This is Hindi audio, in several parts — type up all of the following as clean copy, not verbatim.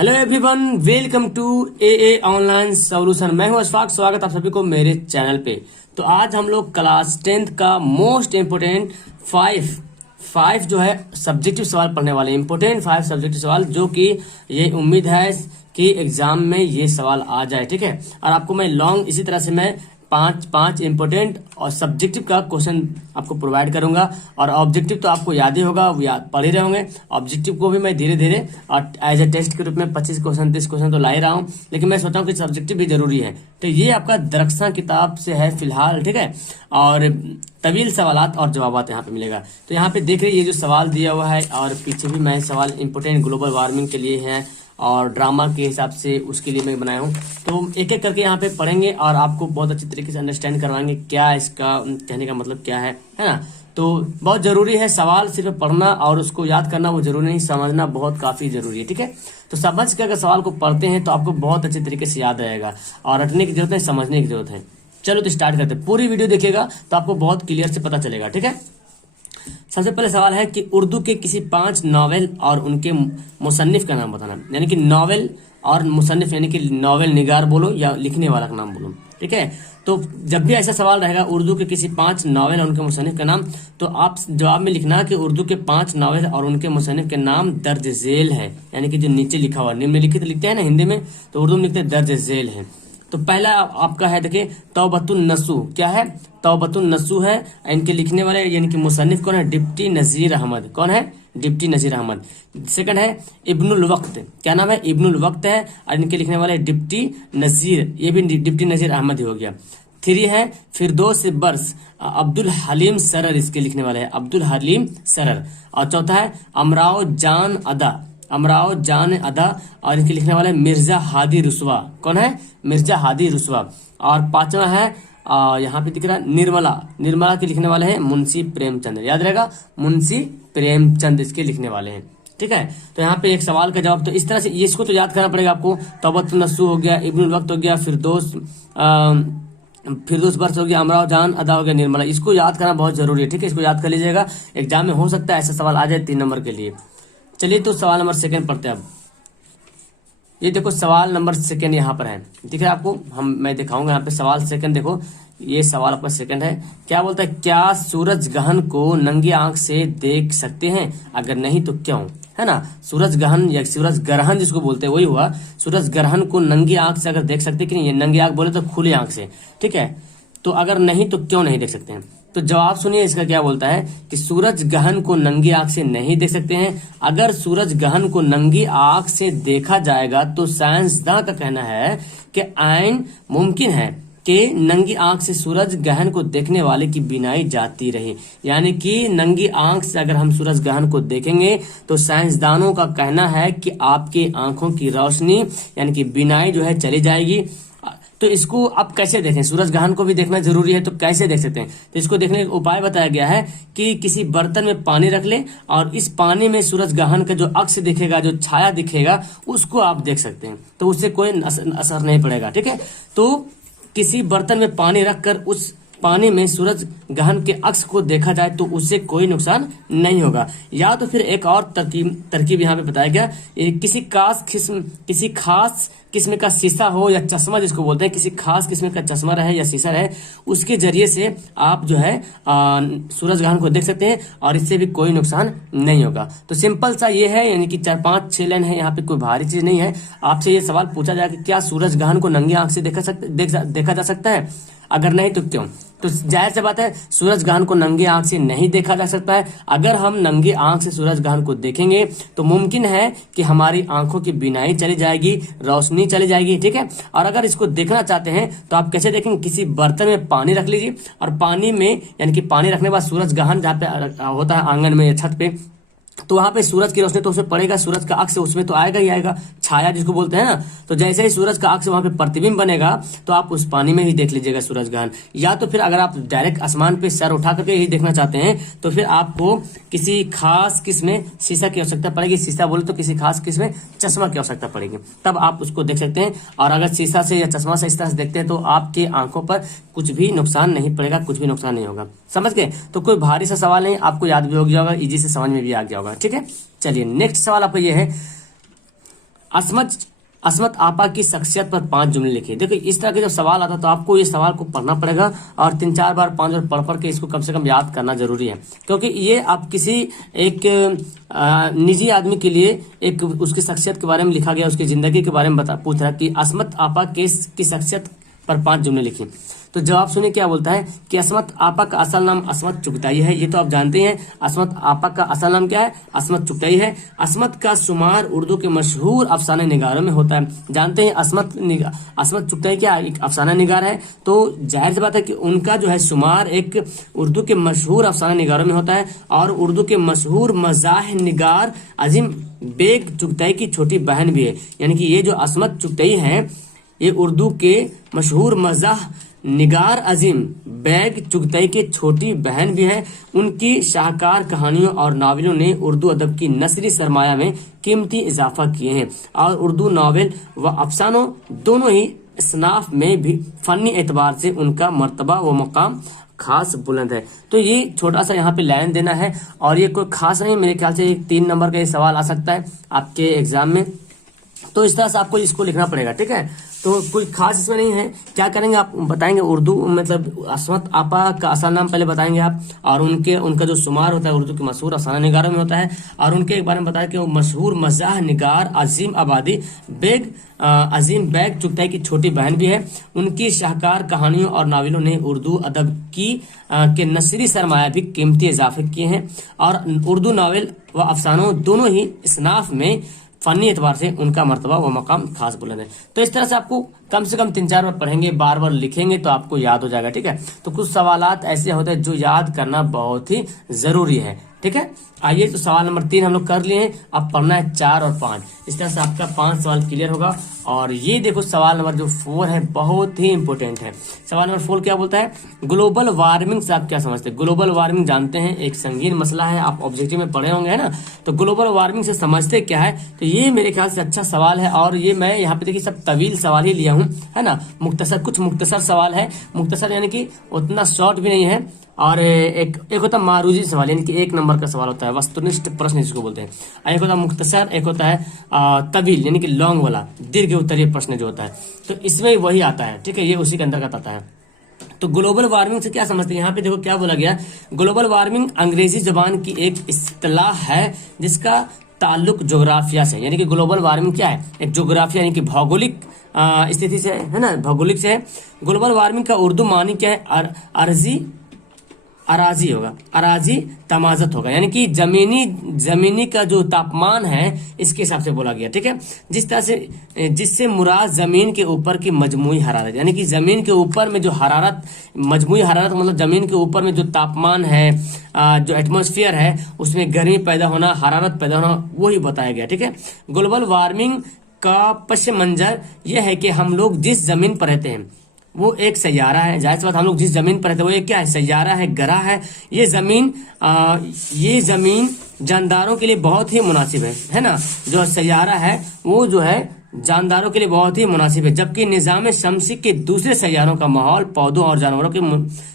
Hello everyone, welcome to a online solution. मैं हूं अशफाक, स्वागत आप सभी को मेरे चैनल पे। तो आज हम लोग क्लास 10th का मोस्ट इम्पोर्टेंट फाइव जो है सब्जेक्टिव सवाल पढ़ने वाले। इम्पोर्टेंट 5 सब्जेक्टिव सवाल जो कि ये उम्मीद है कि एग्जाम में ये सवाल आ जाए, ठीक है। और आपको मैं लॉन्ग इसी तरह से मैं पांच इंपोर्टेंट और सब्जेक्टिव का क्वेश्चन आपको प्रोवाइड करूंगा। और ऑब्जेक्टिव तो आपको याद ही होगा, वो याद पढ़ ही रहे होंगे। ऑब्जेक्टिव को भी मैं धीरे धीरे और एज ए टेस्ट के रूप में 25 क्वेश्चन 30 क्वेश्चन तो ला ही रहा हूँ, लेकिन मैं सोचा हूँ कि सब्जेक्टिव भी जरूरी है। तो ये आपका दरख्शां किताब से है फिलहाल, ठीक है। और तवील सवालात और जवाबात यहाँ पे मिलेगा। तो यहाँ पे देख रहे ये जो सवाल दिया हुआ है, और पीछे भी मैं सवाल इंपोर्टेंट ग्लोबल वार्मिंग के लिए है और ड्रामा के हिसाब से उसके लिए मैं बनाया हूँ। तो एक एक करके यहाँ पे पढ़ेंगे और आपको बहुत अच्छी तरीके से अंडरस्टैंड करवाएंगे क्या इसका कहने का मतलब क्या है ना। तो बहुत जरूरी है, सवाल सिर्फ पढ़ना और उसको याद करना वो जरूरी नहीं, समझना बहुत काफी जरूरी है, ठीक है। तो समझ के अगर सवाल को पढ़ते हैं तो आपको बहुत अच्छे तरीके से याद रहेगा और रटने की जरूरत नहीं, समझने की जरूरत है। चलो तो स्टार्ट करते हैं। पूरी वीडियो देखिएगा तो आपको बहुत क्लियर से पता चलेगा, ठीक है। सबसे पहले सवाल है कि उर्दू के किसी 5 नॉवेल और उनके मुसन्निफ का नाम बताना। यानी कि नॉवेल और मुसन्निफ यानी कि नॉवेल निगार बोलो या लिखने वाला का नाम बोलो, ठीक है। तो जब भी ऐसा सवाल रहेगा उर्दू के किसी 5 नॉवेल और उनके मुसन्निफ का नाम, तो आप जवाब में लिखना कि उर्दू के 5 नॉवेल और उनके मुसन्निफ के नाम दर्ज झेल है। यानी कि जो नीचे लिखा हुआ निम्नलिखित लिखते हैं ना हिंदी में, तो उर्दू में लिखते हैं दर्ज झेल है। तो पहला आपका है, देखिए तौबतुन नसू। क्या है? तौबतुन नसू है। इनके लिखने वाले यानी कि मुसन्निफ कौन है? डिप्टी नजीर अहमद। कौन है? डिप्टी नजीर अहमद। सेकंड है इब्नुल वक्त। क्या नाम है? इब्नुल वक्त है। और इनके लिखने वाले डिप्टी नजीर, ये भी डिप्टी नजीर अहमद ही हो गया। 3 है फिरदौस बर्स, अब्दुल हलीम सरर इसके लिखने वाले हैं, अब्दुल हलीम सरर। और चौथा है अमराव जान अदा, अमराव जान अदा। और इनके लिखने वाले मिर्जा हादी रुसवा। कौन है? मिर्जा हादी रुसवा। और 5वां है यहाँ पे दिख रहा है निर्मला, निर्मला के लिखने वाले हैं मुंशी प्रेमचंद। याद रहेगा, मुंशी प्रेमचंद इसके लिखने वाले हैं, ठीक है। तो यहाँ पे एक सवाल का जवाब तो इस तरह से इसको तो याद करना पड़ेगा आपको। तौबत नस्सू हो गया, इब्नुल वक्त हो गया, फिरदौस बर्स हो गया, अमराव जान अदा हो गया, निर्मला। इसको याद करना बहुत जरूरी है, ठीक है। इसको याद कर लीजिएगा, एग्जाम में हो सकता है ऐसा सवाल आ जाए 3 नंबर के लिए। चलिए तो सवाल नंबर 2 पढ़ते हैं अब। ये देखो सवाल नंबर 2 यहाँ पर है, दिख रहा है आपको। मैं दिखाऊंगा यहाँ पे सवाल 2। देखो ये सवाल आपका 2 है। क्या बोलता है? क्या सूरज ग्रहण को नंगी आंख से देख सकते हैं? अगर नहीं तो क्यों? है ना। सूरज ग्रहण या सूरज ग्रहण जिसको बोलते हैं वही हुआ। सूरज ग्रहण को नंगी आंख से अगर देख सकते कि नहीं, ये नंगी आंख बोले तो खुली आंख से, ठीक है। तो अगर नहीं तो क्यों नहीं देख सकते हैं? तो जवाब सुनिए इसका क्या बोलता है कि सूरज ग्रहण को नंगी आंख से नहीं देख सकते हैं। अगर सूरज ग्रहण को नंगी आंख से देखा जाएगा तो साइंसदान का कहना है कि आइन मुमकिन है कि नंगी आंख से सूरज ग्रहण को देखने वाले की बीनाई जाती रही। यानी कि नंगी आंख से अगर हम सूरज ग्रहण को देखेंगे तो साइंसदानों का कहना है कि आपकी आंखों की रोशनी यानी कि बीनाई जो है चली जाएगी। तो इसको आप कैसे देखें? सूरज ग्रहण को भी देखना जरूरी है, तो कैसे देख सकते हैं? तो इसको देखने का उपाय बताया गया है कि किसी बर्तन में पानी रख ले और इस पानी में सूरज ग्रहण का जो अक्ष दिखेगा, जो छाया दिखेगा, उसको आप देख सकते हैं। तो उससे कोई असर नहीं पड़ेगा, ठीक है। तो किसी बर्तन में पानी रखकर उस पानी में सूरज ग्रहण के अक्ष को देखा जाए तो उससे कोई नुकसान नहीं होगा। या तो फिर एक और तरकीब यहाँ पे बताया गया, किसी खास किस्म का शीशा हो या चश्मा जिसको बोलते हैं, किसी खास किस्म का चश्मा रहे या शीशा रहे, उसके जरिए से आप जो है सूरज ग्रहण को देख सकते हैं और इससे भी कोई नुकसान नहीं होगा। तो सिंपल सा ये है, यानी कि 4 5 6 लाइन है, यहाँ पे कोई भारी चीज नहीं है। आपसे ये सवाल पूछा जाए कि क्या सूरज ग्रहण को नंगी आंख से देखा जा सकता है? अगर नहीं तो क्यों? तो जाहिर सी बात है, सूरज ग्रहण को नंगी आंख से नहीं देखा जा सकता है। अगर हम नंगी आंख से सूरज ग्रहण को देखेंगे तो मुमकिन है कि हमारी आंखों की बीनाई चली जाएगी, रोशनी चली जाएगी, ठीक है। और अगर इसको देखना चाहते हैं तो आप कैसे देखेंगे? किसी बर्तन में पानी रख लीजिए और पानी में यानी कि पानी रखने के बाद सूरज ग्रहण जहाँ पे होता है आंगन में या छत पे, तो वहां पे सूरज की रोशनी तो उसमें पड़ेगा, सूरज का अक्ष उसमें तो आएगा ही आएगा, छाया जिसको बोलते हैं ना। तो जैसे ही सूरज का अक्ष वहां पे प्रतिबिंब बनेगा तो आप उस पानी में ही देख लीजिएगा सूरज ग्रहण। या तो फिर अगर आप डायरेक्ट आसमान पे सर उठा करके ही देखना चाहते हैं तो फिर आपको किसी खास किस्म शीशा की आवश्यकता पड़ेगी। शीशा बोले तो किसी खास किस्म चश्मा की आवश्यकता पड़ेगी, तब आप उसको देख सकते हैं। और अगर शीशा से या चश्मा से इस तरह से देखते हैं तो आपके आंखों पर कुछ भी नुकसान नहीं पड़ेगा, कुछ भी नुकसान नहीं होगा। समझ गए? तो कोई भारी सा सवाल नहीं, आपको याद भी हो गया होगा, इजी से समझ में भी आ गया होगा, ठीक है। चलिए नेक्स्ट सवाल आपको ये है, असमत असमत आपा की शख्सियत पर 5 जुमले लिखिए। देखो इस तरह के जब सवाल आता है तो आपको ये सवाल को पढ़ना पड़ेगा और 3-4 बार 5 बार पढ़ पढ़ के इसको कम से कम याद करना जरूरी है, क्योंकि ये आप किसी एक निजी आदमी के लिए एक उसकी शख्सियत के बारे में लिखा गया, उसकी जिंदगी के बारे में पूछ रहा है कि असमत आपा की शख्सियत पर 5 जुमले लिखिए। तो जवाब सुनिए क्या बोलता है कि असमत आपा का असल नाम असमत चुगताई है। ये तो आप जानते हैं, असमत आपा का असल नाम क्या है, असमत चुगताई है। असमत का शुमार उर्दू के मशहूर अफसाने निगारों में होता है। जानते हैं असमत चुगताई क्या एक अफसाना निगार है, तो जाहिर सी बात है कि उनका जो है शुमार एक उर्दू के मशहूर अफसाना निगारों में होता है। और उर्दू के मशहूर मजाह निगार अजीम बेग चुगताई की छोटी बहन भी है। यानी कि ये जो असमत चुगताई है ये उर्दू के मशहूर मजाह निगार अजीम बैग चुगताई की छोटी बहन भी है। उनकी शाहकार कहानियों और नावलों ने उर्दू अदब की नस्ली सरमाया में कीमती इजाफा किए हैं और उर्दू नावल व अफसानों दोनों ही इसनाफ में भी फनी एतबार से उनका मर्तबा व मकाम खास बुलंद है। तो ये छोटा सा यहाँ पे लाइन देना है और ये कोई खास नहीं, मेरे ख्याल से 3 नंबर का ये सवाल आ सकता है आपके एग्जाम में। तो इस तरह से आपको इसको लिखना पड़ेगा, ठीक है। तो कोई खास इसमें नहीं है। क्या करेंगे आप बताएंगे उर्दू मतलब असमत आपा का असल नाम पहले बताएंगे आप, और उनका जो शुमार होता है उर्दू के मशहूर अफसाना निगारों में होता है, और उनके बारे में बताया कि वो मशहूर मजाह निगार अजीम बैग चुगताई की छोटी बहन भी है। उनकी शाहकार कहानियों और नावलों ने उर्दू अदब के नस्री सरमाया भी कीमती इजाफे किए हैं और उर्दू नावल व अफसानों दोनों ही इसनाफ में फनी एतबार से उनका मर्तबा व मकाम खास बुलंद है। तो इस तरह से आपको कम से कम 3-4 बार पढ़ेंगे, बार बार लिखेंगे तो आपको याद हो जाएगा, ठीक है। तो कुछ सवालात ऐसे होते हैं जो याद करना बहुत ही जरूरी है, ठीक है। आइए तो सवाल नंबर 3 हम लोग कर लिए हैं, अब पढ़ना है 4 और 5। इस तरह से आपका 5 सवाल क्लियर होगा। और ये देखो सवाल नंबर जो 4 है बहुत ही इंपोर्टेंट है। सवाल नंबर 4 क्या बोलता है, ग्लोबल वार्मिंग से आप क्या समझते हैं। ग्लोबल वार्मिंग जानते हैं एक संगीन मसला है, आप ऑब्जेक्टिव में पढ़े होंगे, है ना। तो ग्लोबल वार्मिंग से समझते क्या है, तो ये मेरे ख्याल से अच्छा सवाल है। और ये मैं यहाँ पे देखिए सब तवील सवाल ही लिया हूँ, है ना। कुछ मुख्तसर सवाल है, मुख्तसर यानी कि उतना शॉर्ट भी नहीं है। और एक होता है मारूजी सवाल, यानी कि 1 नंबर का सवाल होता है, वस्तुनिष्ठ प्रश्न जिसको बोलते हैं। एक होता है मुख्तसर, एक होता है तवील यानी कि लॉन्ग वाला दीर्घ उत्तरीय प्रश्न जो होता है। तो इसमें वही आता है, ठीक है, ये उसी के अंतर्गत आता है। तो ग्लोबल वार्मिंग से क्या समझते हैं, यहाँ पे देखो क्या बोला गया। ग्लोबल वार्मिंग अंग्रेजी जबान की एक इस्तिलाह है जिसका ताल्लुक जोग्राफिया से, यानी कि ग्लोबल वार्मिंग क्या है, एक जोग्राफिया यानी कि भौगोलिक स्थिति से, है ना, भौगोलिक से है। ग्लोबल वार्मिंग का उर्दू मानी क्या है, अराजी होगा, अराजी तमाजत होगा, यानी कि जमीनी का जो तापमान है इसके हिसाब से बोला गया, ठीक है। जिससे मुराद जमीन के ऊपर की मजमूई हरारत, यानी कि जमीन के ऊपर में जो हरारत, मजमूई हरारत मतलब जमीन के ऊपर में जो तापमान है, जो एटमॉस्फेयर है उसमें गर्मी पैदा होना, हरारत पैदा होना, वही बताया गया, ठीक है। ग्लोबल वार्मिंग का पश मंजर यह है कि हम लोग जिस जमीन पर रहते हैं वो एक सैयारा है। जाहिर सी बात, हम लोग जिस जमीन पर रहते हैं वो एक क्या है, सैयारा है, ग्रह है। ये जमीन जानदारों के लिए बहुत ही मुनासिब है ना। जो सैयारा है वो जो है जानदारों के लिए बहुत ही मुनासिब है, जबकि निजाम शमसी के दूसरे सैयारों का माहौल पौधों और जानवरों के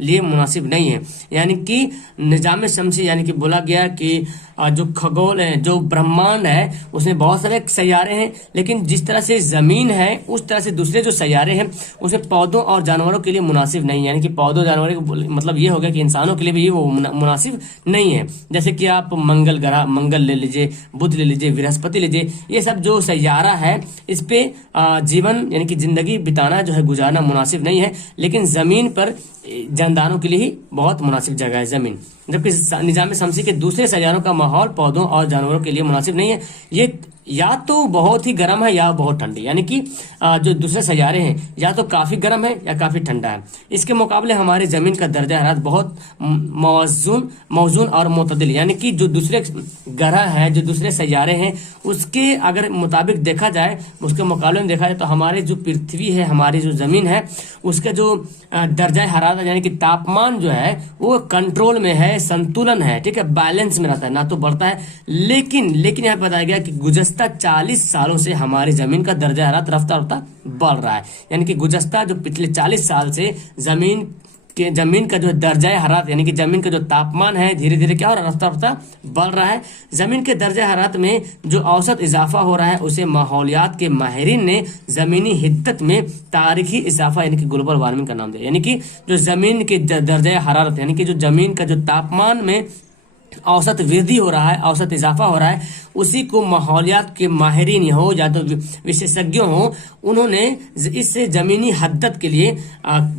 लिए मुनासिब नहीं है। यानी कि निजाम शमसी यानी कि बोला गया कि जो खगोल है, जो ब्रह्मांड है उसमें बहुत सारे सैयारे हैं, लेकिन जिस तरह से जमीन है उस तरह से दूसरे जो सैयारे हैं उसमें पौधों और जानवरों के लिए मुनासिब नहीं है। यानी कि पौधों जानवरों मतलब ये हो गया कि इंसानों के लिए भी वो मुनासिब नहीं है। जैसे कि आप मंगल ले लीजिए, बुध ले लीजिए, बृहस्पति लीजिए, ये सब जो सैयारा है इस पे जीवन यानी कि जिंदगी बिताना जो है गुजारना मुनासिब नहीं है। लेकिन जमीन पर जानदारों के लिए ही बहुत मुनासिब जगह है जमीन, जबकि निजाम शमसी के दूसरे सैयारों का माहौल पौधों और जानवरों के लिए मुनासिब नहीं है। ये या तो बहुत ही गर्म है या बहुत ठंडी, यानी कि जो दूसरे सैयारे हैं या तो काफी गर्म है या काफी ठंडा है। इसके मुकाबले हमारे जमीन का दर्जा हरारत बहुत मौजून और मुतदिल, यानी कि जो दूसरे ग्रह है, जो दूसरे सैयारे हैं उसके अगर मुताबिक देखा जाए, उसके मुकाबले में देखा जाए तो हमारे जो पृथ्वी है, हमारी जो जमीन है उसका जो दर्जा हरारत यानी कि तापमान जो है वो कंट्रोल में है, संतुलन है, ठीक है, बैलेंस में रहता है, ना तो बढ़ता है। लेकिन यहाँ बताया गया कि गुजश्ता 40 सालों से हमारी जमीन का दर्जा हरारत रफ्ता रफ्ता बढ़ रहा है। यानी कि गुजश्ता जो पिछले 40 साल से जमीन कि जमीन का जो दर्जा हरारत यानी कि जमीन का जो तापमान है धीरे धीरे क्या हो रहा है, रफ्ता रफ्ता बढ़ रहा है। जमीन के दर्जा हरारत में जो औसत इजाफा हो रहा है उसे माहौलियात के माहिरीन ने जमीनी हिद्दत में तारीखी इजाफा यानी कि ग्लोबल वार्मिंग का नाम दिया। यानी कि जो जमीन के दर्जा हरारत यानी कि जो जमीन का जो तापमान में औसत वृद्धि हो रहा है, औसत इजाफा हो रहा है, उसी को माहौलियात के माहिरीन हो या तो विशेषज्ञों हो, उन्होंने इससे जमीनी हद्दत के लिए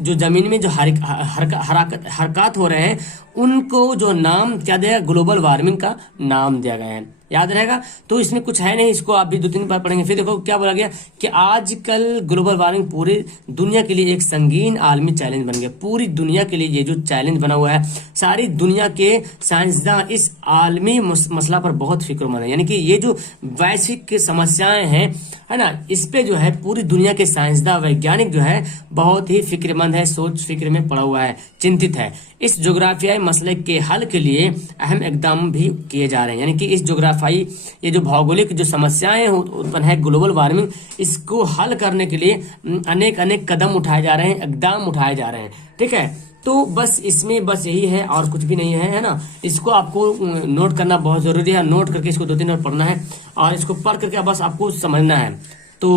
जो जमीन में जो हरकत हो रहे हैं उनको जो नाम क्या दिया, ग्लोबल वार्मिंग का नाम दिया गया है। याद रहेगा। तो इसमें कुछ है नहीं, इसको आप भी 2-3 बार पढ़ेंगे। फिर देखो क्या बोला गया कि आजकल ग्लोबल वार्मिंग पूरी दुनिया के लिए एक संगीन आलमी चैलेंज बन गया। पूरी दुनिया के लिए ये जो चैलेंज बना हुआ है, सारी दुनिया के साइंसदान इस आलमी मसला पर बहुत फिक्रमंद है। यानी कि ये जो वैश्विक समस्याएं हैं, है ना, इस पे जो है पूरी दुनिया के साइंसदान वैज्ञानिक जो है बहुत ही फिक्रमंद है, सोच फिक्र में पड़ा हुआ है, चिंतित है। इस जोग्राफियाई मसले के हल के लिए अहम इकदाम भी किए जा रहे हैं। यानी कि इस जोग्राफियाई ये जो भौगोलिक जो समस्याएं उत्पन्न है, ग्लोबल वार्मिंग, इसको हल करने के लिए अनेक अनेक कदम उठाए जा रहे हैं, इकदाम उठाए जा रहे हैं। ठीक है, तो बस इसमें बस यही है और कुछ भी नहीं है ना। इसको आपको नोट करना बहुत जरूरी है। नोट करके इसको 2-3 बार पढ़ना है और इसको पढ़ करके बस आपको समझना है। तो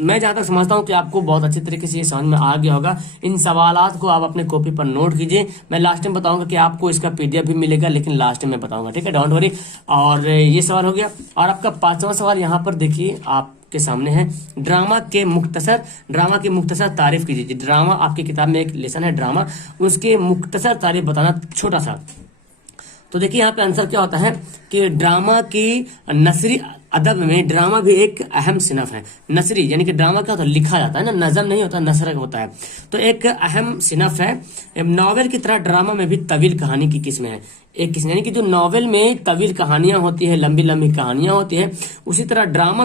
मैं जहाँ तक समझता हूँ कि आपको बहुत अच्छी तरीके से ये समझ में आ गया होगा। इन सवालात को आप अपने कॉपी पर नोट कीजिए। मैं लास्ट में बताऊंगा कि आपको इसका पीडीएफ भी मिलेगा, लेकिन लास्ट में बताऊंगा। ठीक है, डोंट वरी। और ये सवाल हो गया। और आपका 5वां सवाल यहाँ पर देखिए आपके सामने है, ड्रामा के मुख्तसर तारीफ कीजिए। ड्रामा आपकी किताब में एक लेसन है ड्रामा, उसके मुख्तसर तारीफ बताना, छोटा सा। तो देखिए यहाँ पे आंसर क्या होता है कि ड्रामा की नसरी अदब में ड्रामा भी एक अहम सिनफ है। नसरी यानी कि ड्रामा क्या होता है, लिखा जाता है ना, नज़म नहीं होता, नसर होता है। तो एक अहम सिनफ है। नॉवेल की तरह ड्रामा में भी तवील कहानी की किस्म है। एक किस्म यानी कि जो नॉवेल में तवील कहानियां होती है, लंबी लंबी कहानियां होती है, उसी तरह ड्रामा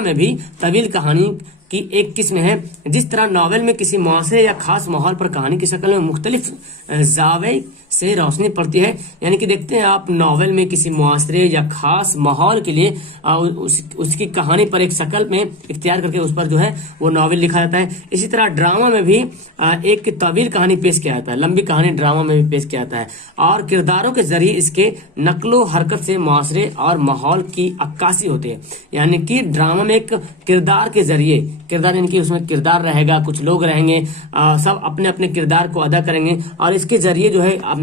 में भी तवील कहानी की एक किस्म है। जिस तरह नॉवेल में किसी मुआसरे या खास माहौल पर कहानी की शक्ल में मुख्तलिफ जावे से रोशनी पड़ती है। यानी कि देखते हैं आप, नॉवेल में किसी मुआसरे या खास माहौल के लिए उसकी कहानी पर एक शक्ल में इख्तियार करके उस पर जो है वो नॉवेल लिखा जाता है। इसी तरह ड्रामा में भी एक तवील कहानी पेश किया जाता है, लंबी कहानी ड्रामा में भी पेश किया जाता है, और किरदारों के जरिए इसके नकलो हरकत से मुआसरे और माहौल की अक्कासी होती है। यानी कि ड्रामा में एक किरदार के जरिए, किरदार यानी कि उसमें किरदार रहेगा, कुछ लोग रहेंगे, सब अपने अपने किरदार को अदा करेंगे, और इसके जरिए जो है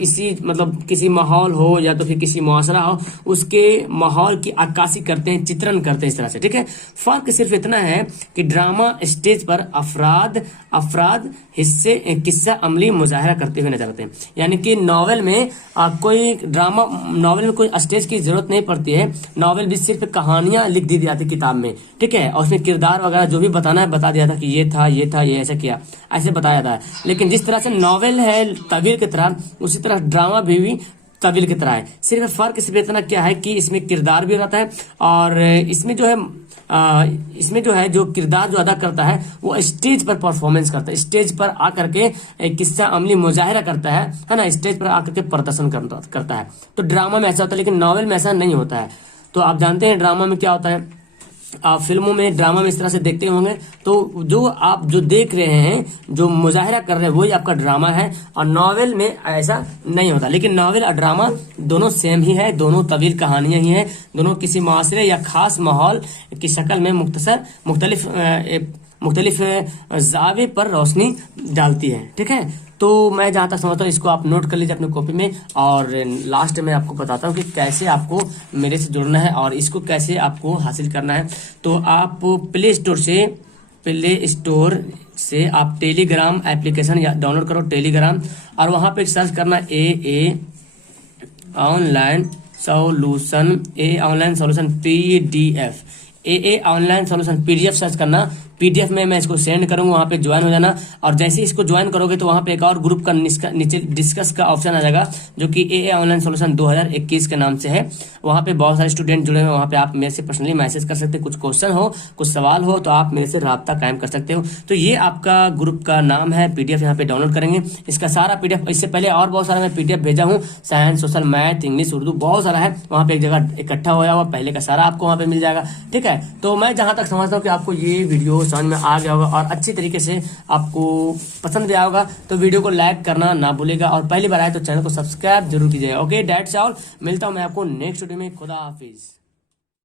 इसी मतलब किसी माहौल हो या तो फिर किसी मुआसरा हो, उसके माहौल की अक्कासी करते हैं, चित्रण करते हैं इस तरह से। ठीक है, फर्क सिर्फ इतना है कि ड्रामा स्टेज पर अफराद हिस्से किस्सा अमली मुजाहरा करते हुए नजर आते हैं। यानी कि नॉवेल में नॉवेल में कोई स्टेज की जरूरत नहीं पड़ती है। नॉवेल भी सिर्फ कहानियां लिख दी जाती किताब में, ठीक है, और उसमें किरदार वगैरह जो भी बताना है बता दिया था कि ये था, ये ऐसा किया, ऐसे बताया था। लेकिन जिस तरह से नॉवेल है तवील की तरह, उसी तरह ड्रामा भी तवील की तरह है। सिर्फ फर्क सिर्फ इतना क्या है कि इसमें किरदार भी रहता है, और इसमें जो है जो किरदार जो अदा करता है वो स्टेज पर परफॉर्मेंस करता है, स्टेज पर आकर के एक किस्सा अमली मुजाहिरा करता है ना, स्टेज पर आकर के प्रदर्शन करता है। तो ड्रामा में ऐसा होता है, लेकिन नॉवेल में ऐसा नहीं होता है। तो आप जानते हैं ड्रामा में क्या होता है, आप फिल्मों में ड्रामा में इस तरह से देखते होंगे, तो जो आप जो देख रहे हैं, जो मुजाहिरा कर रहे हैं, वही आपका ड्रामा है। और नॉवेल में ऐसा नहीं होता। लेकिन नॉवेल और ड्रामा दोनों सेम ही है, दोनों तवील कहानियां ही हैं, दोनों किसी माशरे या खास माहौल की शक्ल में मुख्तलिफ जावे पर रोशनी डालती है। ठीक है, तो मैं जहाँ तक समझता हूँ इसको आप नोट कर लीजिए अपनी कॉपी में, और लास्ट में आपको बताता हूँ कि कैसे आपको मेरे से जुड़ना है और इसको कैसे आपको हासिल करना है। तो आप प्ले स्टोर से आप टेलीग्राम एप्लीकेशन या डाउनलोड करो, टेलीग्राम, और वहाँ पे सर्च करना A online solution PDF, online solution PDF search करना। पीडीएफ में मैं इसको सेंड करूंगा, वहां पे ज्वाइन हो जाना। और जैसे ही इसको ज्वाइन करोगे तो वहां पे एक और ग्रुप का नीचे डिस्कस का ऑप्शन आ जाएगा, जो कि ऑनलाइन सॉल्यूशन 2021 के नाम से है। वहां पे बहुत सारे स्टूडेंट जुड़े हुए, वहां पे आप मेरे से पर्सनली मैसेज कर सकते हैं, कुछ क्वेश्चन हो, कुछ सवाल हो तो आप मेरे से राब्ता कायम कर सकते हो। तो ये आपका ग्रुप का नाम है, पीडीएफ यहाँ पे डाउनलोड करेंगे। इसका सारा पीडीएफ, इससे पहले और बहुत सारा मैं पीडीएफ भेजा हूँ, science, social, math, English, Urdu, बहुत सारा है, वहां पे एक जगह इकट्ठा होया हुआ, पहले का सारा आपको वहां पे मिल जाएगा। ठीक है, है। तो मैं जहां तक समझता हूँ कि आपको ये वीडियो समझ में आ गया होगा और अच्छी तरीके से आपको पसंद भी आया होगा, तो वीडियो को लाइक करना ना भूलेगा और पहली बार आए तो चैनल को सब्सक्राइब जरूर कीजिएगा। Okay, that's all. मिलता हूं मैं आपको नेक्स्ट वीडियो में। खुदा हाफिज।